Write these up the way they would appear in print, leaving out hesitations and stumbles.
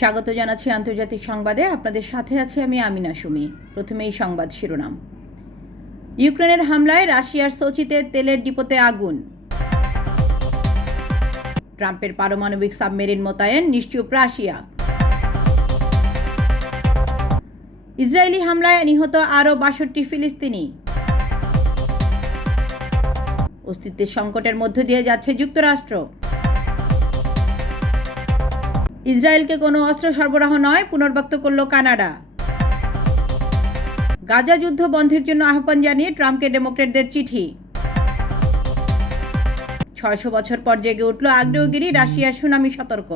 স্বাগত জানাচ্ছি আন্তর্জাতিক সংবাদে। আপনাদের সাথে আছি আমি আমিনা সুমি। প্রথমেই সংবাদ শিরোনাম। ইউক্রেনের হামলায় রাশিয়ার সোচিতে তেলের ডিপোতে আগুন। ট্রাম্পের পারমাণবিক সাবমেরিন মোতায়েন, নিশ্চুপ রাশিয়া। ইসরায়েলি হামলায় নিহত আরও ৬২ ফিলিস্তিনি। অস্তিত্বের সংকটের মধ্য দিয়ে যাচ্ছে যুক্তরাষ্ট্র। ইসরায়েলকে কোনো অস্ত্র সরবরাহ নয়, পুনর্ব্যক্ত করল কানাডা। গাজা যুদ্ধ বন্ধের জন্য আহ্বান জানিয়ে ট্রাম্পকে ডেমোক্র্যাটদের চিঠি। ৬০০ বছর পর জেগে উঠল আগ্নেয়গিরি, রাশিয়ার সুনামি সতর্ক।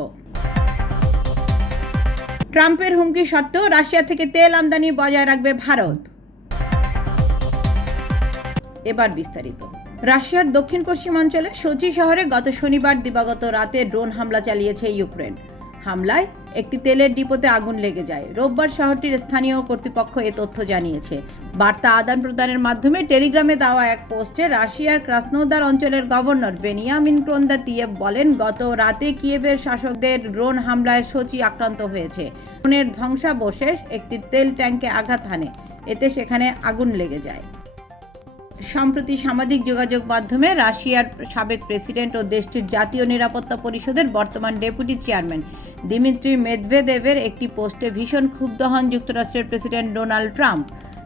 ট্রাম্পের হুমকি সত্ত্বেও রাশিয়া থেকে তেল আমদানি বজায় রাখবে ভারত। এবার বিস্তারিত। রাশিয়ার দক্ষিণ পশ্চিমাঞ্চলে সোচি শহরে গত শনিবার দিবাগত রাতে ড্রোন হামলা চালিয়েছে ইউক্রেন। হামলায় একটি তেলের ডিপোতে আগুন লেগে যায়। রোববার শহরটির স্থানীয় কর্তৃপক্ষ এ তথ্য জানিয়েছে। বার্তা আদান প্রদানের মাধ্যমে টেলিগ্রামে দেওয়া এক পোস্টে রাশিয়ার ক্রাসনোদার অঞ্চলের গভর্নর বেনিয়ামিন ক্রোন্দাতিয়েভ বলেন, গত রাতে কিয়েভের শাসকদের ড্রোন হামলায় সোচি আক্রান্ত হয়েছে। ড্রোনের ধ্বংসাবশেষ একটি তেল ট্যাঙ্কে আঘাত হানে, এতে সেখানে আগুন লেগে যায়। সম্প্রতি সামাজিক যোগাযোগ মাধ্যমে রাশিয়ার সাবেক প্রেসিডেন্ট ও দেশটির জাতীয় নিরাপত্তা পরিষদের বর্তমান ডেপুটি চেয়ারম্যান দিমিত্রি মেদভেদেভের একটি পোস্টে ভীষণ ক্ষুব্ধ হন যুক্তরাষ্ট্রের প্রেসিডেন্ট ডোনাল্ড ট্রাম্প।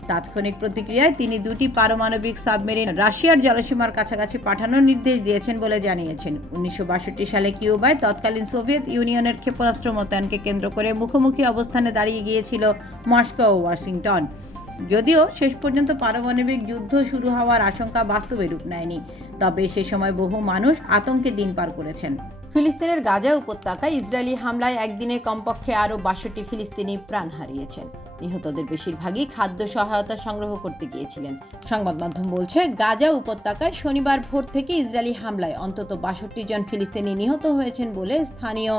তাৎক্ষণিক প্রতিক্রিয়ায় তিনি দুটি পারমাণবিক সাবমেরিন রাশিয়ার জলসীমার কাছাকাছি পাঠানোর নির্দেশ দিয়েছেন বলে জানিয়েছেন। ১৯৬২ সালে কিউবায় তৎকালীন সোভিয়েত ইউনিয়নের ক্ষেপণাস্ত্র মোতায়েনকে কেন্দ্র করে মুখোমুখি অবস্থানে দাঁড়িয়ে গিয়েছিল মস্কো ও ওয়াশিংটন। যদিও শেষ পর্যন্ত পারমাণবিক যুদ্ধ শুরু হওয়ার আশঙ্কা বাস্তবে রূপ নেয়নি, তবে সে সময় বহু মানুষ আতঙ্কে দিন পার করেছেন। ফিলিস্তিনের গাজা উপত্যকায় ইসরায়েলি হামলায় একদিনে কমপক্ষে আরও ৬২ ফিলিস্তিনি প্রাণ হারিয়েছেন। নিহতদের বেশিরভাগই খাদ্য সহায়তা সংগ্রহ করতে গিয়েছিলেন। সংবাদ মাধ্যম বলছে, গাজা উপত্যকায় শনিবার ভোর থেকে ইসরায়েলি হামলায় অন্তত ৬২ জন ফিলিস্তিনি নিহত হয়েছেন বলে স্থানীয়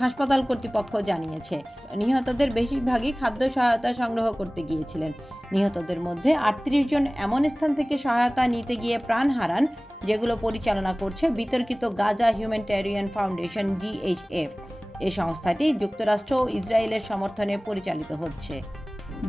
হাসপাতাল কর্তৃপক্ষ জানিয়েছে। নিহতদের বেশিরভাগই খাদ্য সহায়তা সংগ্রহ করতে গিয়েছিলেন। নিহতদের মধ্যে ৩৮ জন এমন স্থান থেকে সহায়তা নিতে গিয়ে প্রাণ হারান যেগুলো পরিচালনা করছে বিতর্কিত গাজা হিউম্যানিটেরিয়ান ফাউন্ডেশন GHF। এই সংস্থাটি যুক্তরাষ্ট্র ও ইসরায়েলের সমর্থনে পরিচালিত হচ্ছে।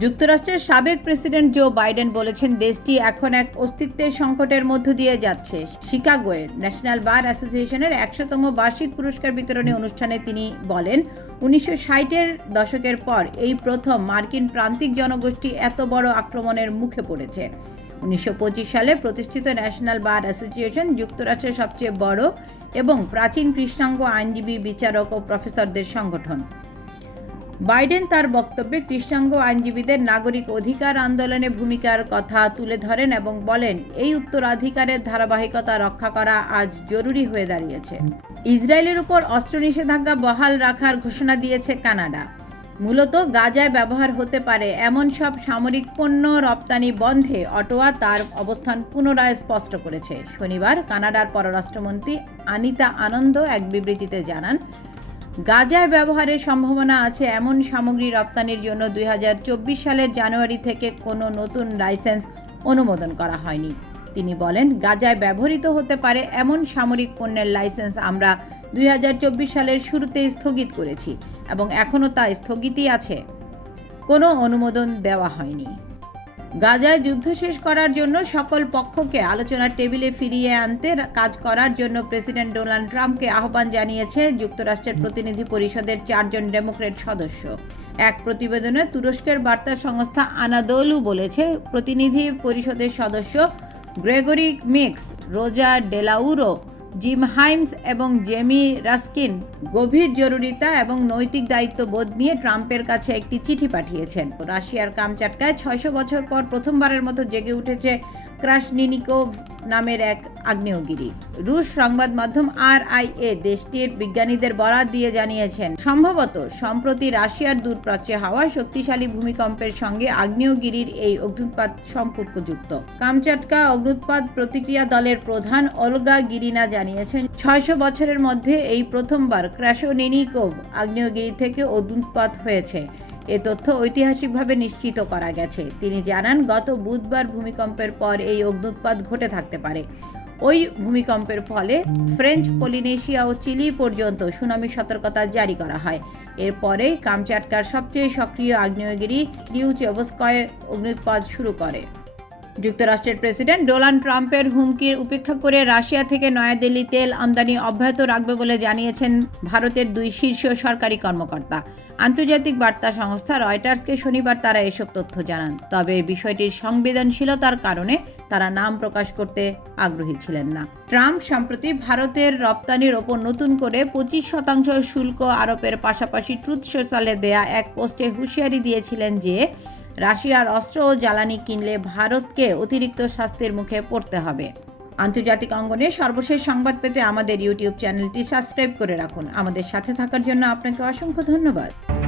যুক্তরাষ্ট্রের সাবেক প্রেসিডেন্ট জো বাইডেন বলেছেন, দেশটি এখন এক অস্তিত্বের সংকটের মধ্য দিয়ে যাচ্ছে। শিকাগোয়ের ন্যাশনাল বার অ্যাসোসিয়েশনের ১০০তম বার্ষিক পুরস্কার বিতরণী অনুষ্ঠানে তিনি বলেন, ১৯৬০-এর দশকের পর এই প্রথম মার্কিন প্রান্তিক জনগোষ্ঠী এত বড় আক্রমণের মুখে পড়েছে। ১৯২৫ সালে প্রতিষ্ঠিত ন্যাশনাল বার অ্যাসোসিয়েশন যুক্তরাষ্ট্রের সবচেয়ে বড় এবং প্রাচীন কৃষ্ণাঙ্গ আইনজীবী, বিচারক ও প্রফেসরদের সংগঠন। বাইডেন তার বক্তব্যে কৃষ্ণাঙ্গ আইনজীবীদের নাগরিক অধিকার আন্দোলনে ভূমিকার কথা তুলে ধরেন এবং বলেন, এই উত্তরাধিকারের ধারাবাহিকতা রক্ষা করা আজ জরুরি হয়ে দাঁড়িয়েছে। ইসরায়েলের উপর অস্ত্র নিষেধাজ্ঞা বহাল রাখার ঘোষণা দিয়েছে কানাডা। মূলত গাজায় ব্যবহার হতে পারে এমন সব সামরিক পণ্য রপ্তানি বন্ধে অটোয়া তার অবস্থান পুনরায় স্পষ্ট করেছে। শনিবার কানাডার পররাষ্ট্রমন্ত্রী আনিতা আনন্দ এক বিবৃতিতে জানান, গাজায় ব্যবহারের সম্ভাবনা আছে এমন সামগ্রী রপ্তানির জন্য ২০২৪ সালের জানুয়ারি থেকে কোনো নতুন লাইসেন্স অনুমোদন করা হয়নি। তিনি বলেন, গাজায় ব্যবহৃত হতে পারে এমন সামরিক পণ্যের লাইসেন্স আমরা ২০২৪ সালের শুরুতেই স্থগিত করেছি এবং এখনও তা স্থগিতই আছে, কোনো অনুমোদন দেওয়া হয়নি। গাজায় যুদ্ধ শেষ করার জন্য সকল পক্ষকে আলোচনার টেবিলে ফিরিয়ে আনতে কাজ করার জন্য প্রেসিডেন্ট ডোনাল্ড ট্রাম্পকে আহ্বান জানিয়েছে যুক্তরাষ্ট্রের প্রতিনিধি পরিষদের ৪ জন ডেমোক্র্যাট সদস্য। এক প্রতিবেদনে তুরস্কের বার্তা সংস্থা আনাদোলু বলেছে, প্রতিনিধি পরিষদের সদস্য গ্রেগরি মিক্স, রোজার ডেলাউরো, জিম হাইমস এবং জেমি রাস্কিন গভীর জরুরিতা এবং নৈতিক দায়িত্ববোধ নিয়ে ট্রাম্পের কাছে একটি চিঠি পাঠিয়েছেন। রাশিয়ার কামচাটকায় ৬০০ বছর পর প্রথমবারের মতো জেগে উঠেছে ক্রাশনিনিকোভ নামের এক আগ্নেয়গিরি। রুশ সংবাদ মাধ্যম RIA দেশটির বিজ্ঞানীদের বরাত দিয়ে জানিয়েছেন, সম্ভবত সম্প্রতি রাশিয়ার দূরপ্রাচ্যে হওয়া শক্তিশালী ভূমিকম্পের সঙ্গে আগ্নেয়গিরির এই অগ্ন্যুৎপাত সম্পর্কযুক্ত। কামচাটকা অগ্ন্যুৎপাত প্রতিক্রিয়া দলের প্রধান ওলগা গিরিনা জানিয়েছেন, ৬০০ বছরের মধ্যে এই প্রথমবার ক্রাশনিনিকোভ আগ্নেয়গিরি থেকে অগ্ন্যুৎপাত হয়েছে। এ তথ্য ঐতিহাসিকভাবে নিশ্চিত করা গেছে। তিনি জানান, গত বুধবার ভূমিকম্পের পর এই অগ্ন্যুৎপাত ঘটে থাকতে পারে। ওই ভূমিকম্পের ফলে ফ্রেঞ্চ পলিনেশিয়া ও চিলি পর্যন্ত সুনামি সতর্কতা জারি করা হয়। এরপরেই কামচাটকার সবচেয়ে সক্রিয় আগ্নেয়গিরি লিউচেভস্কয় অগ্নুৎপাত শুরু করে। যুক্তরাষ্ট্রের প্রেসিডেন্ট ডোনাল্ড ট্রাম্পের হুমকির উপেক্ষা করে রাশিয়া থেকে নয়াদিল্লি তেল আমদানি অব্যাহত রাখবে বলে জানিয়েছেন ভারতের দুই শীর্ষ সরকারি কর্মকর্তা। আন্তর্জাতিক বার্তা সংস্থা রয়টার্সকে শনিবার তারা এসব তথ্য জানান। তবে বিষয়টির সংবেদনশীলতার কারণে তারা নাম প্রকাশ করতে আগ্রহী ছিলেন না। ট্রাম্প সম্প্রতি ভারতের রপ্তানির ওপর নতুন করে 25% শুল্ক আরোপের পাশাপাশি ট্রুথ সোশ্যালে দেয়া এক পোস্টে হুঁশিয়ারি দিয়েছিলেন যে রাশিয়ার অস্ত্র ও জ্বালানি কিনলে ভারতকে অতিরিক্ত শাস্তির মুখে পড়তে হবে। আন্তর্জাতিক অঙ্গনে সর্বশেষ সংবাদ পেতে আমাদের ইউটিউব চ্যানেলটি সাবস্ক্রাইব করে রাখুন। আমাদের সাথে থাকার জন্য আপনাকে অসংখ্য ধন্যবাদ।